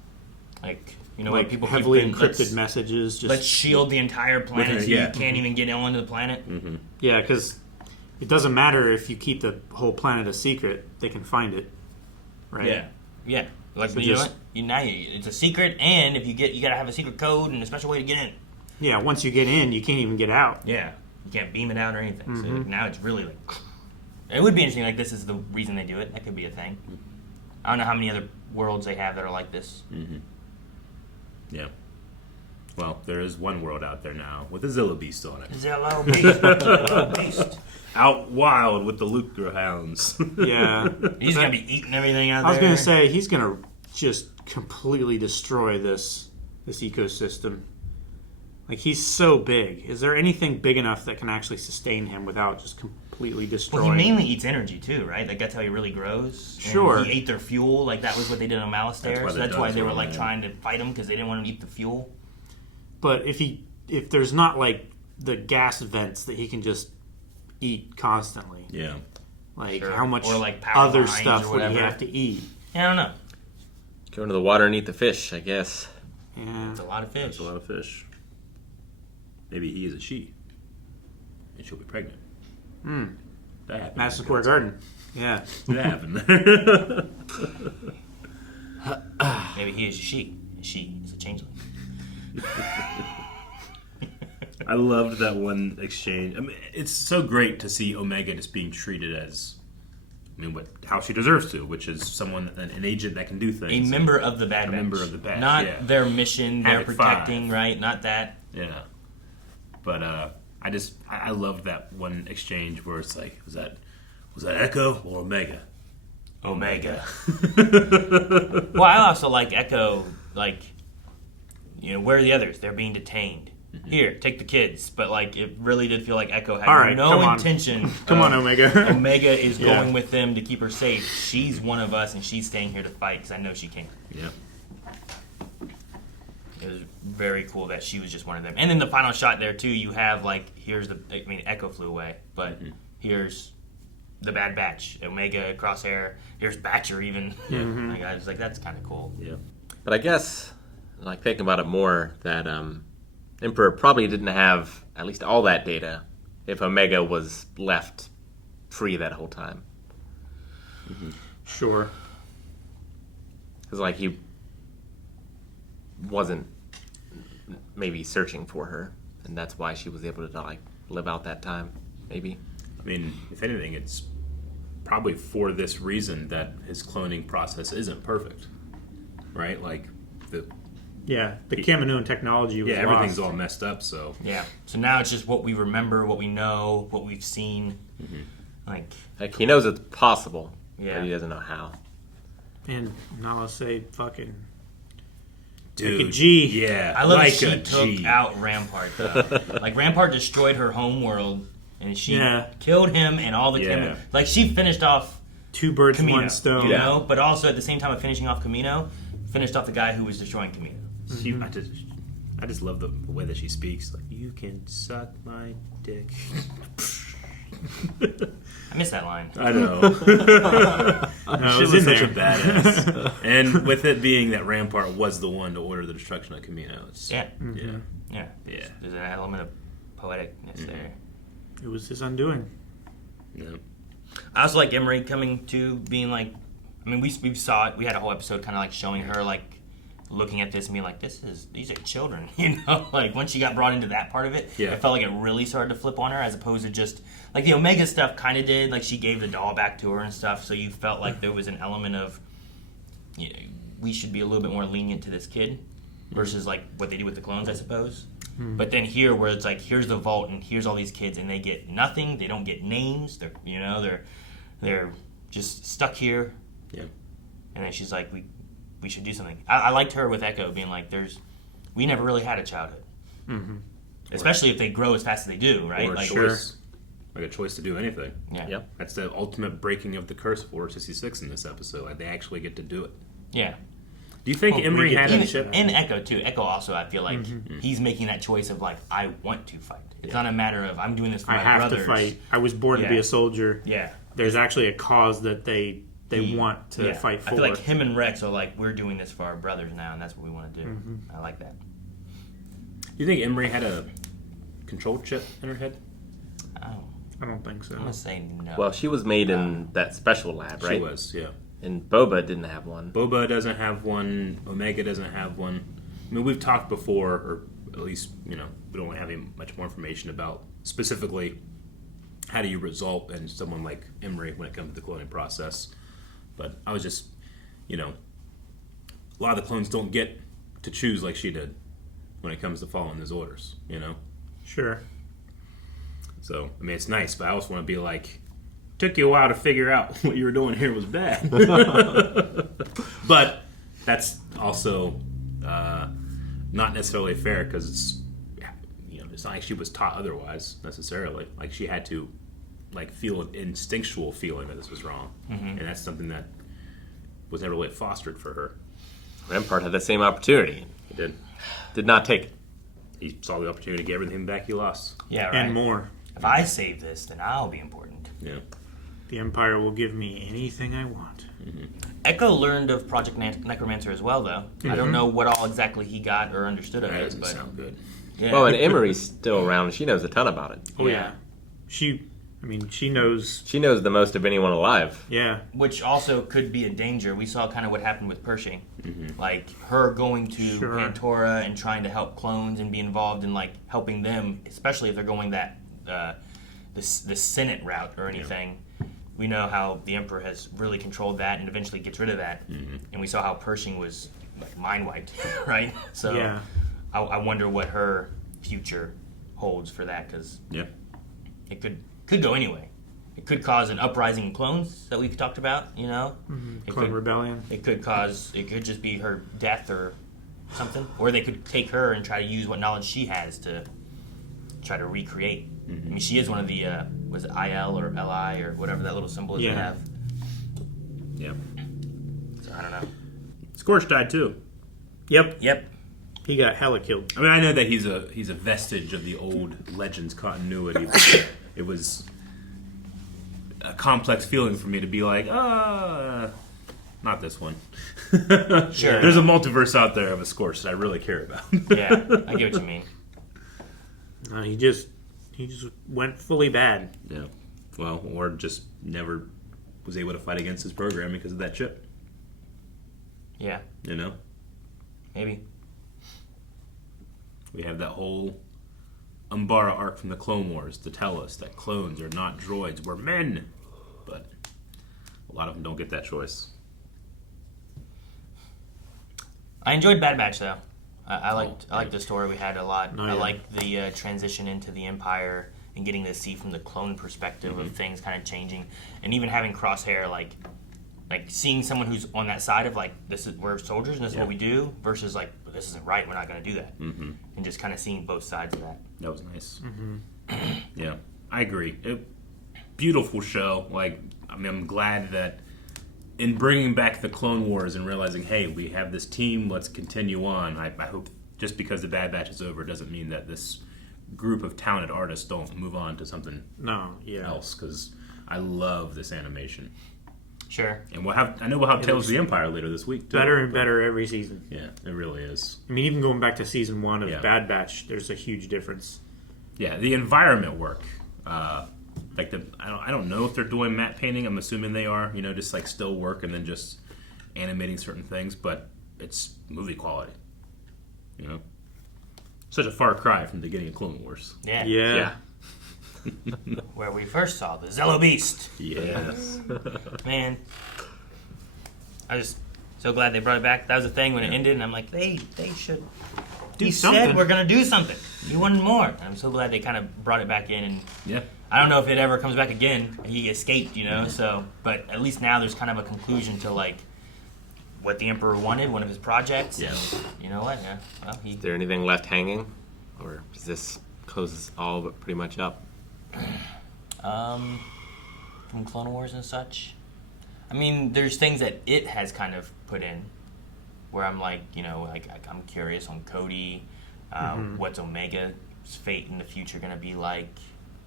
When people heavily keep encrypted messages. Just let's shield the entire planet so you can't even get onto the planet. Mm-hmm. Yeah, because it doesn't matter if you keep the whole planet a secret; they can find it, right? Yeah. Like, So you know what? It's a secret, and if you gotta have a secret code and a special way to get in. Yeah, once you get in, you can't even get out. Yeah, you can't beam it out or anything. So Mhm. now it's really it would be interesting. This is the reason they do it. That could be a thing. I don't know how many other worlds they have that are like this. Mm-hmm. Yeah. Well, there is one world out there now with a Zillo Beast on it. Zillo Beast. Zillo Beast. Out wild with the Lucre hounds. Yeah. He's going to be eating everything out there. I was going to say, he's going to just completely destroy this ecosystem. Like, he's so big. Is there anything big enough that can actually sustain him without just completely destroying? Well, he mainly eats energy, too, right? That's how he really grows. Sure. And he ate their fuel. That was what they did on Malastare. That's why they were, trying to fight him, because they didn't want him to eat the fuel. But if there's not, the gas vents that he can just eat constantly. Yeah. How much or power other lines stuff or would he whatever. have to eat? Yeah, I don't know. Go into the water and eat the fish, I guess. Yeah. It's a lot of fish. That's a lot of fish. Maybe he is a she. And she'll be pregnant. That happened. Madison Square Garden. Yeah. That happened. Maybe he is a she. And she is a changeling. I loved that one exchange. I mean, it's so great to see Omega just being treated as, how she deserves to, which is an agent that can do things. A member of the Bad Batch. A member of the Batch, Not their mission, they're Havoc protecting, 5. right? Not that. Yeah. But I loved that one exchange where it's like, was that Echo or Omega? Omega. Well, I also like Echo, where are the others? They're being detained. Here, take the kids. But it really did feel like Echo had no intention. Come on, Omega. Omega is going with them to keep her safe. She's one of us, and she's staying here to fight because I know she can. Yeah. It was very cool that she was just one of them. And then the final shot there too. You have Echo flew away, but here's the Bad Batch, Omega, Crosshair. Here's Batcher even. Yeah. I was like, that's kind of cool. Yeah. But I guess, thinking about it more, that Emperor probably didn't have at least all that data if Omega was left free that whole time. Sure. Because, he wasn't maybe searching for her, and that's why she was able to, live out that time, maybe. I mean, if anything, it's probably for this reason that his cloning process isn't perfect. Right? The Kamino technology was everything's lost. all messed up, so... Yeah. So now it's just what we remember, what we know, what we've seen. He knows it's possible, Yeah. but he doesn't know how. And now let's say fucking... Dude, like a G. Yeah, I love like that she a took G. out Rampart, though. Rampart destroyed her home world, and she killed him and all the Kamino. She finished off 2 birds, Kamino, 1 stone. you know? But also, at the same time of finishing off Kamino, finished off the guy who was destroying Kamino. I just love the way that she speaks. You can suck my dick. I missed that line. I know. No, She was was in such a there. badass. And with it being that Rampart was the one to order the destruction of Kamino. Yeah. Yeah. There's an element of poeticness there. It was his undoing. Yeah. I also like Emery coming to being we saw it. We had a whole episode kind of showing her looking at this and being like, these are children, you know? Once she got brought into that part of it, it felt like it really started to flip on her as opposed to just, the Omega stuff kind of did, she gave the doll back to her and stuff, so you felt like there was an element of, we should be a little bit more lenient to this kid. versus like what they do with the clones, I suppose. But then here, where it's like, here's the vault, and here's all these kids, and they get nothing. They don't get names. They're just stuck here. Yeah. And then she's like, we should do something. I liked her with Echo being like, we never really had a childhood, especially if they grow as fast as they do, right? Or a like, choice, like a choice to do anything. Yeah. Yep. That's the ultimate breaking of the curse of Order 66 in this episode. Like they actually get to do it. Yeah. Do you think Emery had a chip? In Echo too. Echo also, I feel like he's making that choice of like, I want to fight. It's not a matter of I'm doing this for my brothers. I have to fight. I was born to be a soldier. Yeah. There's actually a cause that they want to fight for. I feel like him and Rex are like, we're doing this for our brothers now, and that's what we want to do. I like that. Do you think Emery had a control chip in her head? I don't think so. I'm gonna say no. Well, she was made in that special lab, right? She was, yeah. And Boba didn't have one. Boba doesn't have one. Omega doesn't have one. I mean, we've talked before, or at least, we don't have any much more information about specifically how do you result in someone like Emery when it comes to the cloning process. But I was just, a lot of the clones don't get to choose like she did when it comes to following his orders, Sure. So, I mean, it's nice, but I also want to be like, took you a while to figure out what you were doing here was bad. But that's also not necessarily fair because it's not like she was taught otherwise necessarily. Like she had to feel an instinctual feeling that this was wrong, and that's something that was never really fostered for her. Rampart had the same opportunity. He did not take it. He saw the opportunity to get everything back he lost. Yeah, right. And more. If I save this, then I'll be important. Yeah. The Empire will give me anything I want. Echo learned of Project Necromancer as well, though. I don't know what all exactly he got or understood of That it. doesn't But sound good. Yeah. Well, and Emery's still around. She knows a ton about it. Oh, yeah. She knows. She knows the most of anyone alive. Yeah. Which also could be a danger. We saw kind of what happened with Pershing. Like, her going to Pantora and trying to help clones and be involved in, helping them, especially if they're going that, the Senate route or anything. We know how the Emperor has really controlled that and eventually gets rid of that. And we saw how Pershing was, mind-wiped, right? So yeah. I wonder what her future holds for that, because it could go anyway. It could cause an uprising in clones that we've talked about, Clone rebellion. It could just be her death or something. Or they could take her and try to use what knowledge she has to try to recreate. I mean, she is one of the, was it IL or LI or whatever that little symbol is they have. Yeah. So I don't know. Scorched died too. Yep. He got hella killed. I mean, I know that he's a vestige of the old Legends continuity, but it was a complex feeling for me to be like, not this one. Sure. There's a multiverse out there of a Scorched that I really care about. Yeah, I get what you mean. He just went fully bad. Yeah. Well, or just never was able to fight against his program because of that chip. Yeah. Maybe. We have that whole Umbara arc from the Clone Wars to tell us that clones are not droids, we're men. But a lot of them don't get that choice. I enjoyed Bad Batch though. I liked the story we had a lot. I liked the transition into the Empire and getting to see from the clone perspective of things kind of changing, and even having Crosshair like seeing someone who's on that side of we're soldiers and this is what we do versus this isn't right, we're not going to do that, and just kind of seeing both sides of that. That was nice. Yeah, I agree. Beautiful show. I'm glad that in bringing back the Clone Wars and realizing, hey, we have this team, let's continue on. I hope just because the Bad Batch is over doesn't mean that this group of talented artists don't move on to something else, because I love this animation. Sure. And we'll have Tales of the Empire later this week, too. Better and better every season. Yeah, it really is. I mean, even going back to season 1 of Bad Batch, there's a huge difference. Yeah, the environment work. I don't know if they're doing matte painting. I'm assuming they are. Just still work and then just animating certain things. But it's movie quality. Such a far cry from the beginning of Clone Wars. Yeah. Where we first saw the Zello Beast. Yes. Man, So glad they brought it back. That was the thing when it ended, and I'm like, they should. Do He something. said we're gonna do something. You wanted more. And I'm so glad they kind of brought it back in. And Yeah. I don't know if it ever comes back again. He escaped, you know. So, but at least now there's kind of a conclusion to like what the Emperor wanted, one of his projects. Yeah. And you know what? Yeah. Well, Is there anything left hanging, or does this close all but pretty much up? From Clone Wars and such. I mean, there's things that it has kind of put in where I'm like, you know, like I'm curious on Cody, what's Omega's fate in the future going to be like,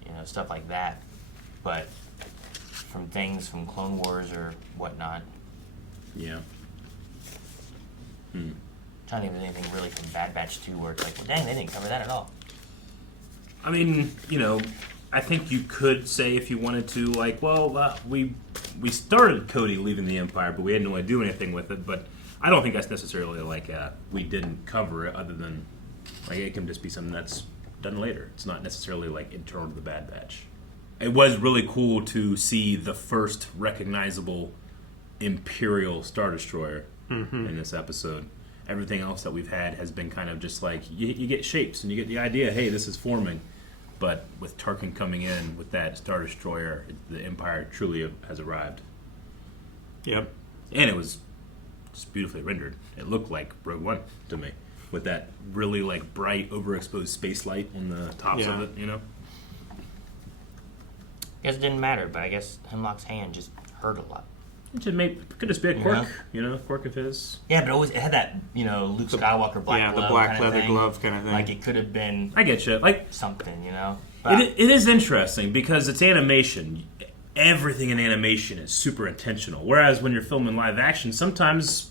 you know, stuff like that. But from things from Clone Wars or whatnot, Yeah. I'm trying to think of anything really from Bad Batch 2 where it's like, well, dang, they didn't cover that at all. I mean, you know, I think you could say if you wanted to, like, well, we started Cody leaving the Empire, but we didn't really do anything with it. But I don't think that's necessarily like we didn't cover it, other than like it can just be something that's done later. It's not necessarily like internal to the Bad Batch. It was really cool to see the first recognizable Imperial Star Destroyer in this episode. Everything else that we've had has been kind of just like you get shapes and you get the idea, hey, this is forming. But with Tarkin coming in with that Star Destroyer, the Empire truly has arrived. Yep. And it was just beautifully rendered. It looked like Rogue One to me, with that really like bright, overexposed space light on the tops of it. You know. I guess it didn't matter, but I guess Hemlock's hand just hurt a lot. It could just be a quirk, quirk of his. Yeah, but it had that, you know, Luke Skywalker black glove. the black kind of leather thing. glove kind of thing. Like it could have been. I get you. Like something, you know. It is interesting because it's animation. Everything in animation is super intentional. Whereas when you're filming live action, sometimes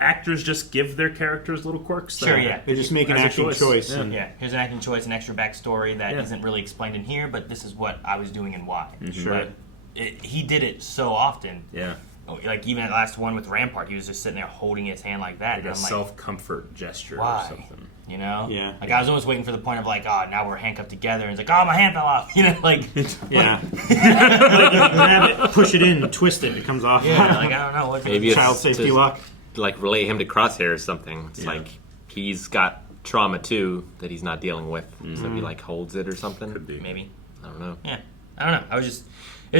actors just give their characters little quirks. Sure, yeah. They just make an acting choice. Yeah. Here's an acting choice, an extra backstory that isn't really explained in here, but this is what I was doing and why. Sure. But he did it so often. Yeah. Like even that last one with Rampart, he was just sitting there holding his hand like that. Like and a I'm like, self-comfort gesture why? or something. You know? Yeah. Like I was almost waiting for the point of like, oh, now we're handcuffed together. And it's like, oh, my hand fell off. You know, like. Yeah. Grab it, push it in, twist it, it comes off. Yeah, like I don't know. What Maybe child it's safety to, lock. Like relate him to Crosshair or something. It's like he's got trauma too that he's not dealing with, so he like holds it or something. Could be. Maybe. I don't know. Yeah. I don't know. It was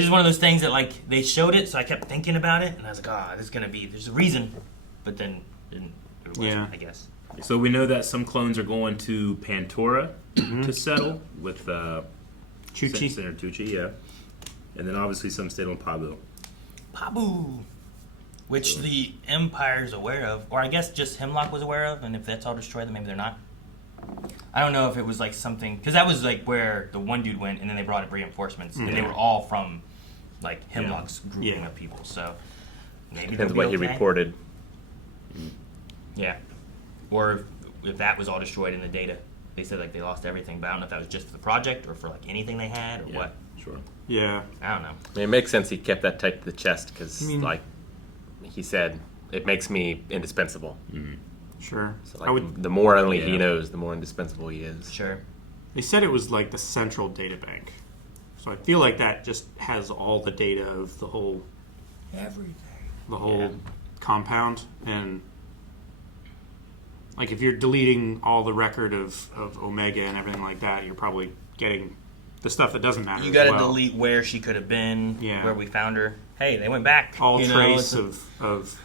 just one of those things that like they showed it, so I kept thinking about it, and I was like, oh, there's a reason, but then it wasn't, I guess. So we know that some clones are going to Pantora to settle with Chuchi. Senator Tucci, yeah. And then obviously some stayed on Pabu. Pabu! Which the Empire's aware of, or I guess just Hemlock was aware of, and if that's all destroyed, then maybe they're not. I don't know if it was like something, because that was like where the one dude went, and then they brought up reinforcements, and they were all from like Hemlock's grouping of people, so maybe Depends they'll what be he okay. reported. Yeah. Or if that was all destroyed in the data. They said like they lost everything, but I don't know if that was just for the project or for like anything they had or what. Sure. Yeah. I don't know. I mean, it makes sense he kept that tight to the chest because, like he said, it makes me indispensable. Sure. So, like, the more only he knows, the more indispensable he is. Sure. They said it was like the central data bank. So I feel like that just has all the data of the whole compound, and like if you're deleting all the record of Omega and everything like that, you're probably getting the stuff that doesn't matter. You got to as well. delete where she could have been, Yeah. where we found her. Hey, they went back. All you know, trace of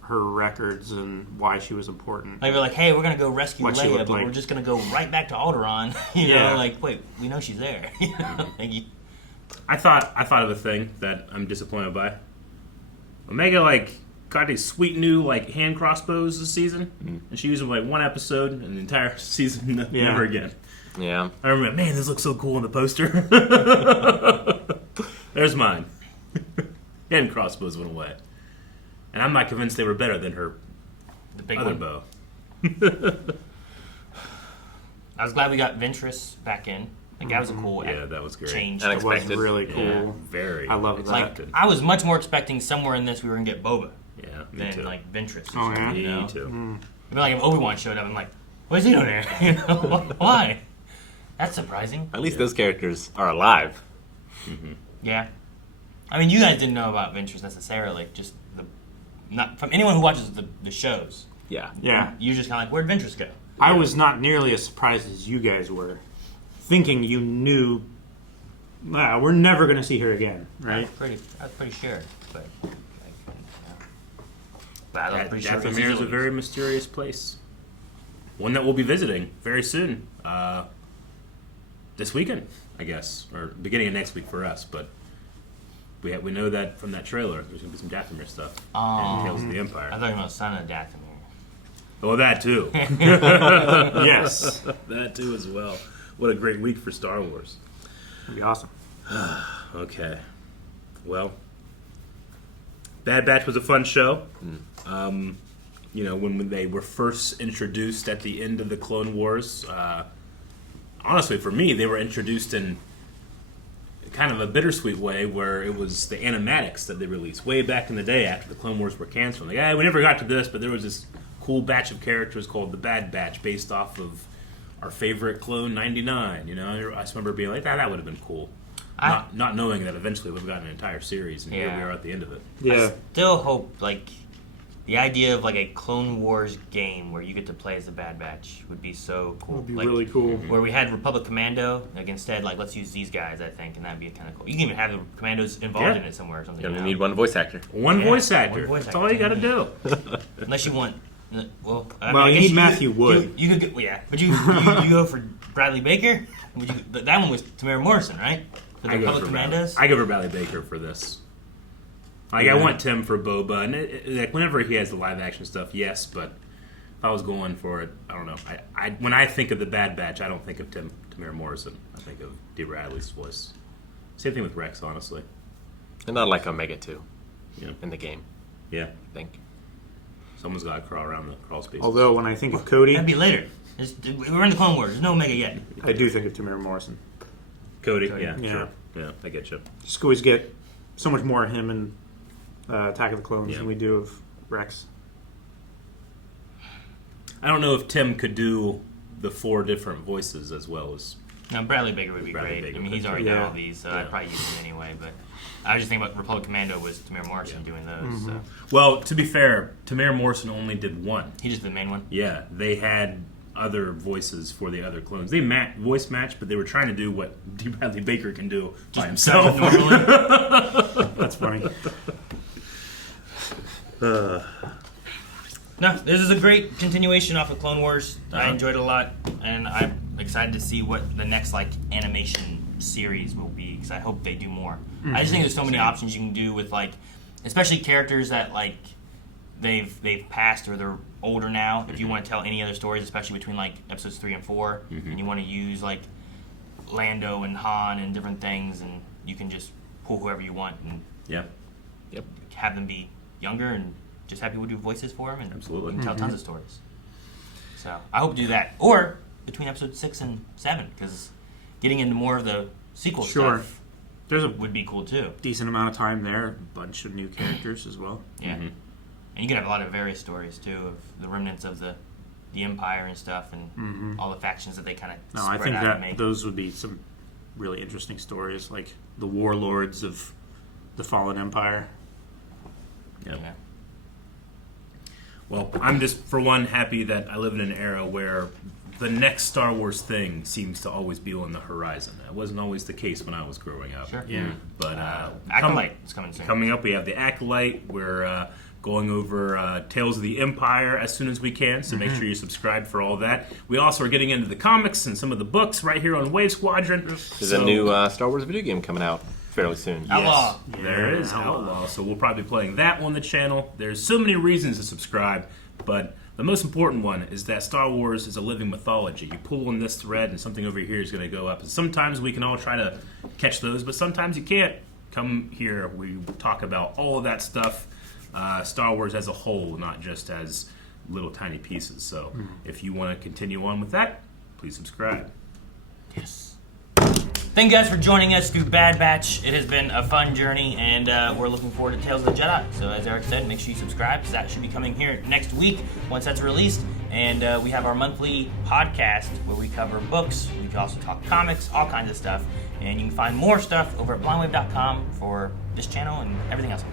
her records and why she was important. Like, we're like, hey, we're going to go rescue What she Leia, looked but like. we're just going to go right back to Alderaan. You Yeah. know, like, wait, we know she's there. You know? Like, I thought of a thing that I'm disappointed by. Omega got these sweet new hand crossbows this season, and she used them one episode, and the entire season never again. Yeah. I remember, man, this looks so cool in the poster. There's mine. Hand crossbows went away, and I'm not convinced they were better than her the big other one. bow. I was glad we got Ventress back in. Like, that was a cool that was great. change. That was really cool. Yeah, very. I love that. Like, I was much more expecting somewhere in this we were going to get Boba. Yeah, me than, too. like, Ventress. Oh, yeah? You know? Me too. I mean, like, if Obi-Wan showed up, I'm like, what is he doing there? You know? Why? That's surprising. At least those characters are alive. Yeah. I mean, you guys didn't know about Ventress necessarily, just the not from anyone who watches the shows. Yeah. You're just kind of like, where'd Ventress go? I was not nearly as surprised as you guys were, thinking you knew. We're never going to see her again, right? I was pretty sure, but I was pretty sure. Dathomir is a very mysterious place. One that we'll be visiting very soon. This weekend, I guess, or beginning of next week for us. But we know that from that trailer, there's going to be some Dathomir stuff and Tales of the Empire. I thought you meant Son of Dathomir. Oh, that too. Yes, that too as well. What a great week for Star Wars. That'd be awesome. Okay. Well, Bad Batch was a fun show. When they were first introduced at the end of the Clone Wars, honestly, for me, they were introduced in kind of a bittersweet way where it was the animatics that they released way back in the day after the Clone Wars were canceled. Like, we never got to this, but there was this cool batch of characters called the Bad Batch based off of our favorite Clone 99. I just remember being like, that would have been cool. Not knowing that eventually we've gotten an entire series, and here we are at the end of it. I still hope, the idea of, a Clone Wars game where you get to play as the Bad Batch would be so cool. Would be really cool. Where we had Republic Commando, instead, let's use these guys, I think, and that'd be kind of cool. You can even have the Commandos involved in it somewhere or something. You only need one voice actor. One voice actor. That's all you got to do. Unless you want... Well, you need Matthew Wood. You could go, but you go for Bradley Baker? That one was Tamara Morrison, right? For the Republic Commandos? I go for Bradley Baker for this. I want Tim for Boba, and whenever he has the live action stuff, yes. But if I was going for it, I don't know. When I think of the Bad Batch, I don't think of Tamara Morrison. I think of Dee Bradley's voice. Same thing with Rex, honestly. And not like Omega 2 Yeah. in the game. Yeah, I think. Someone's got to crawl around the crawl space. Although when I think of Cody, that'd be later. We're in the Clone Wars. There's no Omega yet. I do think of Tamara Morrison. Cody. Yeah, sure. Yeah, I get you. Just always get so much more of him in Attack of the Clones than we do of Rex. I don't know if Tim could do the 4 different voices as well as... No, Bradley Baker would be great. Baker he's already done all these, so I'd probably use him anyway. But I was just thinking about Republic Commando was Tamara Morrison doing those. Mm-hmm. So. Well, to be fair, Tamara Morrison only did one. He just did the main one? Yeah, they had other voices for the other clones. They voice matched, but they were trying to do what D. Bradley Baker can do by himself. That's funny. No, this is a great continuation off of Clone Wars. I enjoyed it a lot, and I'm excited to see what the next animation series will be, because I hope they do more. I just think there's so many options you can do with especially characters that they've passed or they're older now. If you want to tell any other stories, especially between episodes 3 and 4, and you want to use Lando and Han and different things, and you can just pull whoever you want and have them be younger and just have people do voices for them, and absolutely you can tell tons of stories. So I hope to do that, or between episodes 6 and 7, because getting into more of the sequel stuff would be cool too. Decent amount of time there, a bunch of new characters as well. Yeah, and you can have a lot of various stories too of the remnants of the Empire and stuff, and all the factions that they kind of I think that those would be some really interesting stories, like the warlords of the fallen Empire. Yep. Yeah. Well, I'm just, for one, happy that I live in an era where the next Star Wars thing seems to always be on the horizon. That wasn't always the case when I was growing up. Sure. Yeah. But Acolyte is coming soon. Coming up, we have the Acolyte. We're going over Tales of the Empire as soon as we can, so make sure you subscribe for all that. We also are getting into the comics and some of the books right here on Wave Squadron. There's a new Star Wars video game coming out fairly soon. Outlaw. Yes, there is Outlaw. So we'll probably be playing that on the channel. There's so many reasons to subscribe, but the most important one is that Star Wars is a living mythology. You pull on this thread and something over here is going to go up. And sometimes we can all try to catch those, but sometimes you can't. Come here. We talk about all of that stuff. Star Wars as a whole, not just as little tiny pieces. So if you want to continue on with that, please subscribe. Yes. Thank you guys for joining us through Bad Batch. It has been a fun journey, and we're looking forward to Tales of the Jedi. So as Eric said, make sure you subscribe, because that should be coming here next week once that's released. And we have our monthly podcast where we cover books. We can also talk comics, all kinds of stuff. And you can find more stuff over at blindwave.com for this channel and everything else.